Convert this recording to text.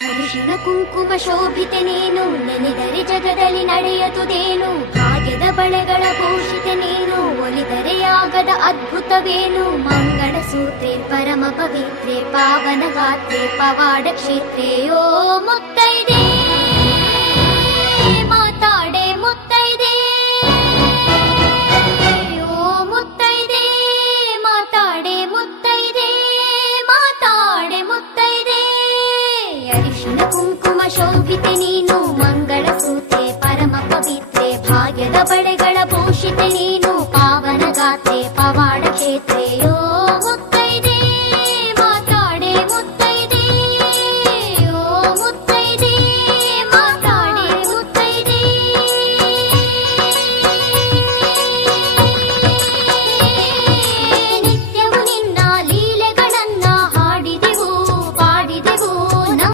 ಅರಿಶಿಣ ಕುಂಕುಮ ಶೋಭಿತೆ ನೀನು, ನೆನೆದರೆ ಜಗದಲ್ಲಿ ನಡೆಯದುದೇನು ಭಾಗ್ಯದ ಬಳೆಗಳ ಪೋಷಿತೆ ನೀನು, ಒಲಿದರೆ ಆಗದ ಅದ್ಭುತವೇನು? ಮಂಗಳ ಸೂತ್ರೆ, ಪರಮ ಪವಿತ್ರೆ, ಪಾವನ ಗಾತ್ರೆ, ಪವಾಡ ಕ್ಷೇತ್ರೆಯೋ ಓ ಕುಂಕುಮ ಶೋಭಿತೆ ನೀನು ಮಂಗಳ ಸೂತ್ರೆ ಪರಮ ಪವಿತ್ರೆ, ಭಾಗ್ಯದ ಬಳೆಗಳ ಭೂಷಿತೆ ನೀನು ಪಾವನ ಗಾತ್ರೆ ಪವಾಡ ಕ್ಷೇತ್ರೆಯೋ.